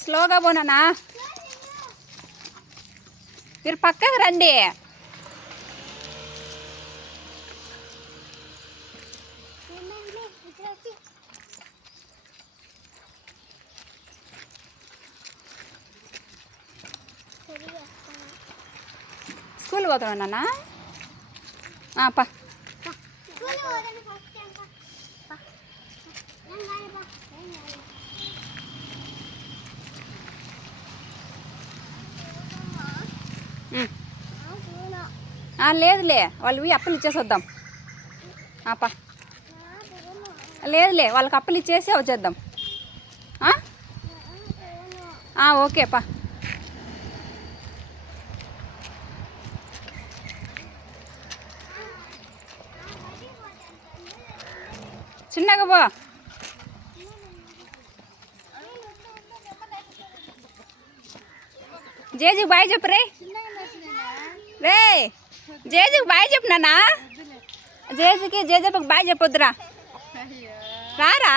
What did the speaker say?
స్లోగా పోనా మీరు పక్కకు రండి. స్కూల్ పోతున్నా నాన్న. పా లేదులే వాళ్ళు అప్పులు ఇచ్చేసి వద్దాం. పా లేదులే వాళ్ళకి అప్పులు ఇచ్చేసి వచ్చేద్దాం. ఓకే పా. చిన్నగా పో. జేజుకి బాయ్ చెప్పు రే. జేజుకి బాయ్ చెప్పు నాన్న. జేజుకి జేజప్పకి బాయ్ చెప్పొద్దురా. రారా.